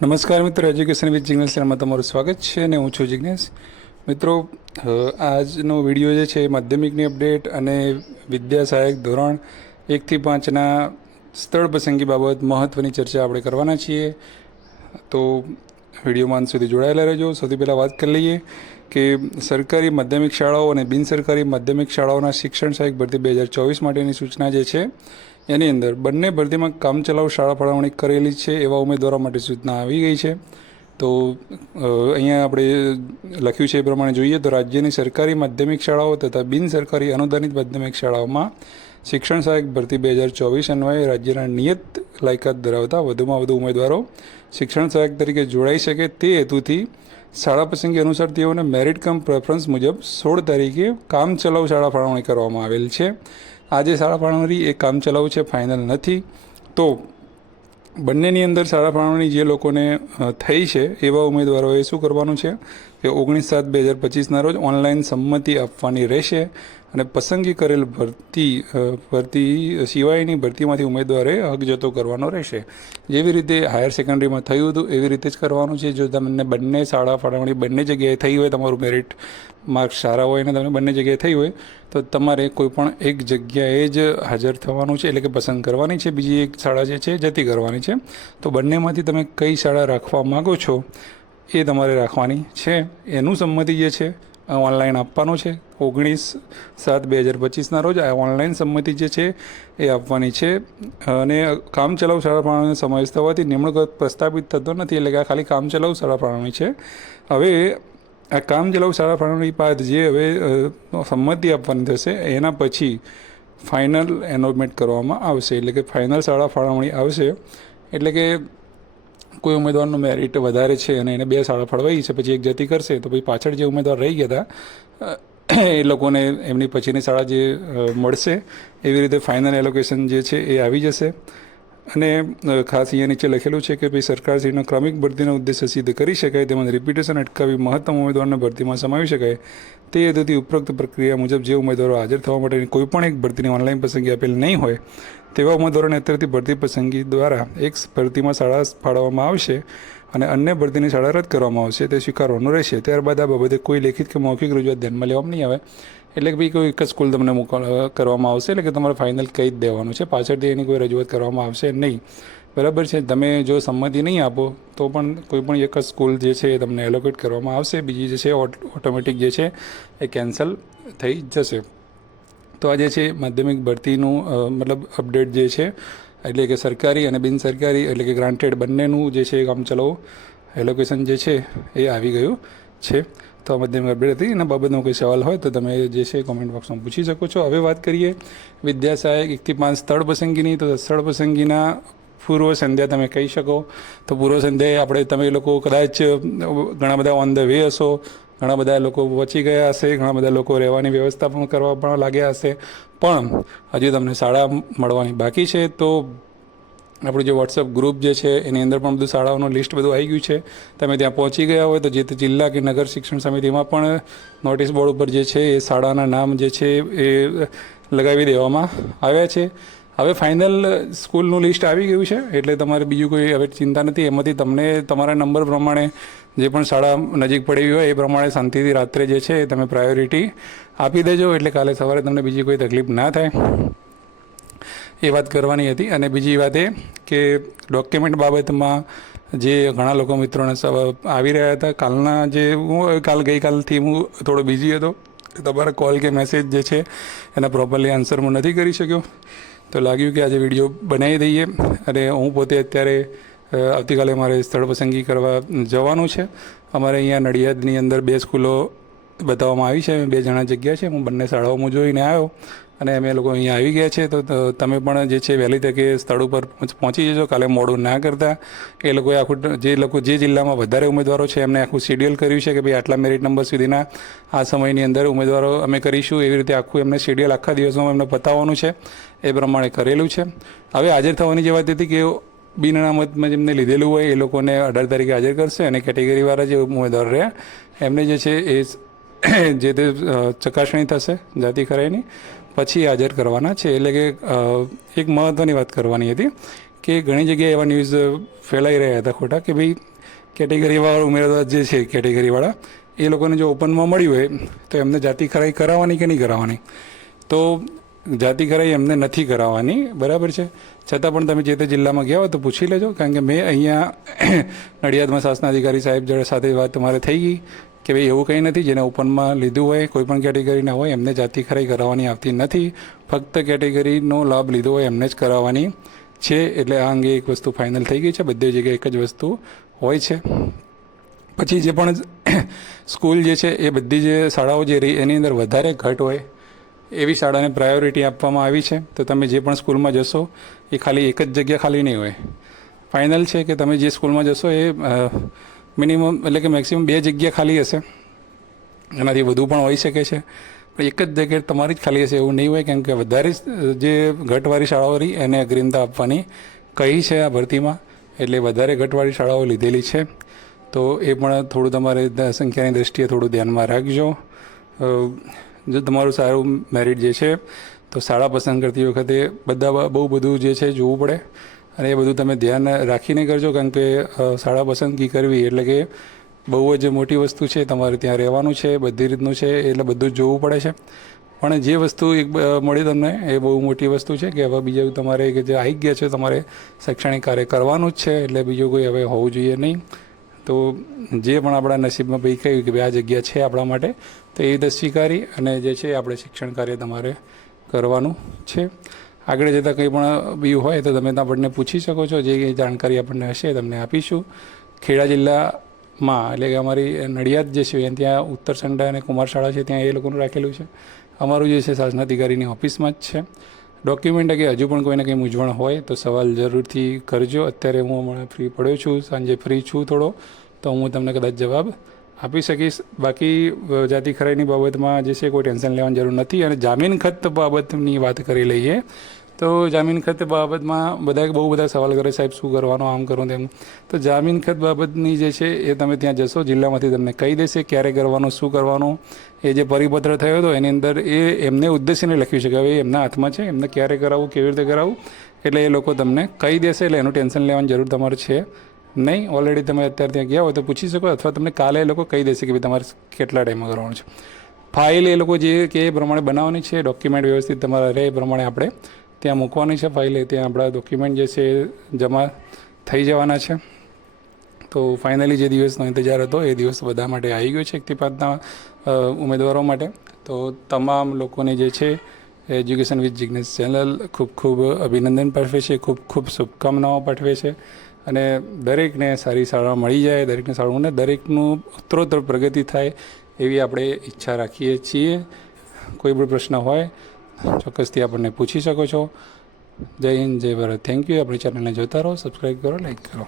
નમસ્કાર મિત્રો, education with Jignesh ચેનલમાં તમારું સ્વાગત છે અને હું છું જિગ્નેશ. મિત્રો, આજનો વિડીયો જે છે માધ્યમિકની અપડેટ અને વિદ્યા સહાયક ધોરણ 1 થી 5ના સ્થળ પસંદગી બાબત મહત્ત્વની ચર્ચા આપણે કરવાના છીએ. તો વિડીયોમાં અંત સુધી જોડાયેલા રહેજો. સૌથી પહેલાં વાત કરી લઈએ કે સરકારી માધ્યમિક શાળાઓ અને બિનસરકારી માધ્યમિક શાળાઓના શિક્ષણ સહાયક ભરતી 2024 માટેની સૂચના જે છે એની અંદર બંને ભરતીમાં કામચલાઉ શાળા ફાળવણી કરેલી છે એવા ઉમેદવારો માટે સૂચના આવી ગઈ છે. તો અહીંયા આપણે લખ્યું છે એ પ્રમાણે જોઈએ તો રાજ્યની સરકારી માધ્યમિક શાળાઓ તથા બિનસરકારી અનુદાનિત માધ્યમિક શાળાઓમાં શિક્ષણ સહાયક ભરતી 2024 અન્વયે રાજ્યના નિયત લાયકાત ધરાવતા વધુમાં વધુ ઉમેદવારો શિક્ષણ સહાયક તરીકે જોડાઈ શકે તે હેતુથી શાળા પસંદગી અનુસાર તેઓને મેરિટ કમ પ્રેફરન્સ મુજબ 16 તારીખે કામચલાઉ શાળા ફાળવણી કરવામાં આવેલ છે. આજે શાળા ફાળવણી એ કામચલાઉ છે, ફાઇનલ નથી. તો બંનેની અંદર શાળા ફાળવણી જે લોકોને થઈ છે એવા ઉમેદવારોએ શું કરવાનું છે કે 19/7/2025ના રોજ ઓનલાઈન સંમતિ આપવાની રહેશે અને પસંદગી કરેલ ભરતી સિવાયની ભરતીમાંથી ઉમેદવારે હક જતો કરવાનો રહેશે. જેવી રીતે હાયર સેકન્ડરીમાં થયું હતું એવી રીતે જ કરવાનું છે. જો તમને બંને શાળા ફાળવણી બંને જગ્યાએ થઈ હોય, તમારું મેરિટ માર્ક્સ સારા હોય અને તમને બંને જગ્યાએ થઈ હોય તો તમારે કોઈપણ એક જગ્યાએ જ હાજર થવાનું છે, એટલે કે પસંદ કરવાની છે. બીજી એક શાળા જે છે જતી કરવાની છે. તો બંનેમાંથી તમે કઈ શાળા રાખવા માગો છો એ તમારે રાખવાની છે. એનું સંમતિ જે છે ઓનલાઈન આપવાનો છે. 19/7/2025ના રોજ આ ઓનલાઈન સંમતિ જે છે એ આપવાની છે. અને કામચલાઉ શાળા ફાળવણીનો સમાવેશ થવાથી નિમણૂક પ્રસ્થાપિત થતો નથી, એટલે કે આ ખાલી કામચલાઉ શાળા ફાળવણી છે. હવે આ કામચલાઉ શાળા ફાળવણી બાદ જે હવે સંમતિ આપવાની થશે એના પછી ફાઇનલ એનોલમેન્ટ કરવામાં આવશે, એટલે કે ફાઇનલ શાળા ફાળવણી આવશે. એટલે કે કોઈ ઉમેદવારનું મેરિટ વધારે છે અને એને 2 શાળા ફાળવાઈ છે, પછી એક જતી કરશે તો પછી પાછળ જે ઉમેદવાર રહી ગયા હતા એ લોકોને એમની પછીની શાળા જે મળશે એવી રીતે ફાઇનલ એલોકેશન જે છે એ આવી જશે. અને ખાસ અહીંયા નીચે લખેલું છે કે ભાઈ સરકારશ્રીનો ક્રમિક ભરતીનો ઉદ્દેશ્ય સિદ્ધ કરી શકાય તેમજ રિપીટેશન અટકાવી મહત્તમ ઉમેદવારને ભરતીમાં સમાવી શકાય તે હેતુથી ઉપરોક્ત પ્રક્રિયા મુજબ જે ઉમેદવારો હાજર થવા માટેની કોઈપણ એક ભરતીની ઓનલાઈન પસંદગી આપેલ નહીં હોય તેવા ઉમેદવારોને અત્યારથી ભરતી પસંદગી દ્વારા એક ભરતીમાં શાળા ફાળવવામાં આવશે અને અન્ય ભરતીની શાળા રદ કરવામાં આવશે તે સ્વીકારવાનું રહેશે. ત્યારબાદ આ બાબતે કોઈ લેખિત કે મૌખિક રજૂઆત ધ્યાનમાં લેવામાં નહીં આવે, એટલે કે ભાઈ કોઈ એક જ સ્કૂલ તમને કરવામાં આવશે, એટલે કે તમારે ફાઇનલ કહી જ દેવાનું છે, પાછળથી એની કોઈ રજૂઆત કરવામાં આવશે નહીં. બરાબર છે. તમે જો સંમતિ નહીં આપો તો પણ કોઈ પણ એક જ સ્કૂલ જે છે એ તમને એલોકેટ કરવામાં આવશે, બીજી જે છે ઓટોમેટિક જે છે એ કેન્સલ થઈ જશે. તો આ જે છે માધ્યમિક ભરતીનું મતલબ અપડેટ જે છે, એટલે કે સરકારી અને બિનસરકારી એટલે કે ગ્રાન્ટેડ બંનેનું જે છે કામચલાઉ એલોકેશન જે છે એ આવી ગયું છે. તો આ માધ્યમિક અપડેટ હતી. એના બાબતનો કોઈ સવાલ હોય તો તમે જે છે કોમેન્ટ બોક્સમાં પૂછી શકો છો. હવે વાત કરીએ વિદ્યા સહાયક 1 થી 5 સ્થળ પસંદગીની. તો સ્થળ પસંદગીના પૂર્વ સંધ્યા તમે કહી શકો. તો પૂર્વ સંધ્યાએ તમે લોકો કદાચ ઘણા બધા ઓન ધ વે હશો, ઘણા બધા લોકો પહોંચી ગયા હશે, ઘણા બધા લોકો રહેવાની વ્યવસ્થા પણ કરવા પણ લાગ્યા હશે, પણ હજી તમને શાળા મળવાની બાકી છે. તો આપણું જે વોટ્સઅપ ગ્રુપ જે છે એની અંદર પણ બધું શાળાઓનું લિસ્ટ બધું આવી ગયું છે. તમે ત્યાં પહોંચી ગયા હોય તો જે તે જિલ્લા કે નગર શિક્ષણ સમિતિમાં પણ નોટિસ બોર્ડ ઉપર જે છે એ શાળાના નામ જે છે એ લગાવી દેવામાં આવ્યા છે. હવે ફાઇનલ સ્કૂલનું લિસ્ટ આવી ગયું છે, એટલે તમારે બીજું કોઈ હવે ચિંતા નથી. એમાંથી તમને તમારા નંબર પ્રમાણે જે પણ શાળા નજીક પડી હોય એ પ્રમાણે શાંતિથી રાત્રે જે છે તમે પ્રાયોરિટી આપી દેજો, એટલે કાલે સવારે તમને બીજી કોઈ તકલીફ ના થાય. એ વાત કરવાની હતી. અને બીજી વાત એ કે ડોક્યુમેન્ટ બાબતમાં જે ઘણા લોકો મિત્રોને આવી રહ્યા હતા, કાલના જે ગઈકાલથી હું થોડો બિઝી હતો, તમારા કોલ કે મેસેજ જે છે એના પ્રોપરલી આન્સર હું નથી કરી શક્યો. તો લાગ્યું કે આજે વિડીયો બનાવી દઈએ. અને હું પોતે અત્યારે આવતીકાલે મારે સ્થળ પસંદગી કરવા જવાનું છે. અમારે અહીંયા નડિયાદની અંદર 2 સ્કૂલો બતાવવામાં આવી છે, 2 જણા જગ્યા છે. હું બંને શાળાઓમાં જોઈને આવ્યો અને અમે લોકો અહીંયા આવી ગયા છે. તો તમે પણ જે છે વહેલી તકે સ્થળ ઉપર પહોંચી જજો, કાલે મોડું ના કરતા. એ લોકોએ જે જિલ્લામાં વધારે ઉમેદવારો છે એમને આખું શેડ્યુલ કર્યું છે કે ભાઈ આટલા મેરિટ નંબર સુધીના આ સમયની અંદર ઉમેદવારો અમે કરીશું, એવી રીતે આખું એમને શેડ્યુલ આખા દિવસમાં એમને પતાવવાનું છે, એ પ્રમાણે કરેલું છે. હવે હાજર થવાની જે વાત હતી કે બિન અનામતમાં જેમને લીધેલું હોય એ લોકોને 18 તારીખે હાજર કરશે અને કેટેગરીવાળા જે ઉમેદવાર રહ્યા એમને જે છે એ જે તે ચકાસણી થશે જાતિ ખરાઈની, પછી હાજર કરવાના છે. એટલે કે એક મહત્ત્વની વાત કરવાની હતી કે ઘણી જગ્યાએ એવા ન્યૂઝ ફેલાઈ રહ્યા હતા ખોટા કે ભાઈ કેટેગરીવાળા ઉમેદવાર જે છે કેટેગરીવાળા એ લોકોને જો ઓપનમાં મળ્યું હોય તો એમને જાતિ ખરાઈ કરાવવાની કે નહીં કરાવવાની. તો જાતિ ખરાઈ એમને નથી કરાવવાની, બરાબર છે. છતાં પણ તમે જે તે જિલ્લામાં ગયા હોય તો પૂછી લેજો, કારણ કે મેં અહીંયા નડિયાદમાં શાસનાધિકારી સાહેબ જોડે સાથે વાત તમારે થઈ ગઈ કે ભાઈ એવું કંઈ નથી, જેને ઓપનમાં લીધું હોય કોઈ પણ કેટેગરીના હોય એમને જાતિ ખરાઈ કરાવવાની આવતી નથી, ફક્ત કેટેગરીનો લાભ લીધો હોય એમને જ કરાવવાની છે. એટલે આ અંગે એક વસ્તુ ફાઇનલ થઈ ગઈ છે, બધી જગ્યાએ એક જ વસ્તુ હોય છે. પછી જે પણ સ્કૂલ જે છે એ બધી જે શાળાઓ જે રહી એની અંદર વધારે ઘટ હોય એવી શાળાને પ્રાયોરિટી આપવામાં આવી છે. તો તમે જે પણ સ્કૂલમાં જશો એ ખાલી એક જ જગ્યા ખાલી નહીં હોય. ફાઇનલ છે કે તમે જે સ્કૂલમાં જશો એ મિનિમમ એટલે કે મેક્સિમમ 2 જગ્યા ખાલી હશે, એનાથી વધુ પણ હોઈ શકે છે. પણ એક જ જગ્યાએ તમારી જ ખાલી હશે એવું નહીં હોય, કેમ કે વધારે જે ઘટવાળી શાળાઓ રહી એને અગ્રિમતા આપવાની કહી છે આ ભરતીમાં, એટલે વધારે ઘટવાળી શાળાઓ લીધેલી છે. તો એ પણ થોડું તમારે સંખ્યાની દૃષ્ટિએ થોડું ધ્યાનમાં રાખજો. જો તમારું સારું મેરિટ જે છે તો શાળા પસંદ કરતી વખતે બહુ બધું જે છે જોવું પડે, અને એ બધું તમે ધ્યાન રાખીને કરજો, કારણ કે શાળા પસંદગી કરવી એટલે કે બહુ જ મોટી વસ્તુ છે. તમારે ત્યાં રહેવાનું છે, બધી રીતનું છે, એટલે બધું જ જોવું પડે છે. પણ જે વસ્તુ એક મળી તમને એ બહુ મોટી વસ્તુ છે કે હવે બીજું તમારે કે જે આવી ગયા છે તમારે શૈક્ષણિક કાર્ય કરવાનું જ છે, એટલે બીજું કોઈ હવે હોવું જોઈએ નહીં. તો જે પણ આપણા નસીબમાં ભાઈ કહ્યું કે ભાઈ આ જગ્યા છે આપણા માટે, તો એ રીતે સ્વીકારી અને જે છે આપણે શિક્ષણ કાર્ય તમારે કરવાનું છે. આગળ જતાં કંઈ પણ બીજું હોય તો તમે આપણને પૂછી શકો છો, જે જાણકારી આપણને હશે તમને આપીશું. ખેડા જિલ્લામાં એટલે કે અમારી નડિયાદ જે છે ત્યાં ઉત્તર સંડા અને કુમાર શાળા છે ત્યાં એ લોકોનું રાખેલું છે. અમારું જે છે શાસનાધિકારીની ઓફિસમાં જ છે. ડોક્યુમેન્ટ કે હજુ પણ કોઈને કંઈ મૂંઝવણ હોય તો સવાલ જરૂરથી કરજો. અત્યારે હું હમણાં ફ્રી પડ્યો છું, સાંજે ફ્રી છું થોડો, તો હું તમને કદાચ જવાબ આપી શકીશ. બાકી જાતિ ખરાઈની બાબતમાં જે છે કોઈ ટેન્શન લેવાની જરૂર નથી. અને જામીન ખત બાબતની વાત કરી લઈએ તો જામીન ખત બાબતમાં બહુ બધા સવાલ કરે, સાહેબ શું કરવાનું, આમ કરો તેમ. તો જામીન ખત બાબતની જે છે એ તમે ત્યાં જશો જિલ્લામાંથી તમને કહી દેશે ક્યારે કરવાનું, શું કરવાનું. એ જે પરિપત્ર થયો હતો એની અંદર એ એમને ઉદ્દેશીને લખ્યું છે કે હવે એમના હાથમાં છે, એમને ક્યારે કરાવવું, કેવી રીતે કરાવવું, એટલે એ લોકો તમને કહી દેશે. એટલે એનું ટેન્શન લેવાની જરૂર તમારે છે નહીં. ઓલરેડી તમે અત્યારે ત્યાં ગયા હોય તો પૂછી શકો, અથવા તમને કાલે એ લોકો કહી દેશે કે ભાઈ તમારે કેટલા ટાઈમમાં કરવાનું છે. ફાઇલ એ લોકો જે કે એ પ્રમાણે બનાવવાની છે, ડોક્યુમેન્ટ વ્યવસ્થિત તમારા રહે એ પ્રમાણે આપણે ત્યાં મૂકવાની છે. ફાઇલ ત્યાં આપણા ડોક્યુમેન્ટ જે છે જમા થઈ જવાના છે. તો ફાઇનલી જે દિવસનો ઇંતજાર હતો એ દિવસ બધા માટે આવી ગયો છે 1 થી 5ના ઉમેદવારો માટે. તો તમામ લોકોને જે છે એજ્યુકેશન વિથ જિજ્ઞેસ ચેનલ ખૂબ ખૂબ અભિનંદન પાઠવે છે, ખૂબ ખૂબ શુભકામનાઓ પાઠવે છે. અને દરેકને સારી શાળા મળી જાય, દરેકને શાળાઓને દરેકનું ઉત્તરોત્તર પ્રગતિ થાય એવી આપણે ઈચ્છા રાખીએ છીએ. કોઈ પણ પ્રશ્ન હોય ચોક્કસથી આપણને પૂછી શકો છો. જય હિન્દ, જય ભારત. Thank you. આપણી ચેનલને જોતા રહો, સબસ્ક્રાઈબ કરો, લાઈક કરો.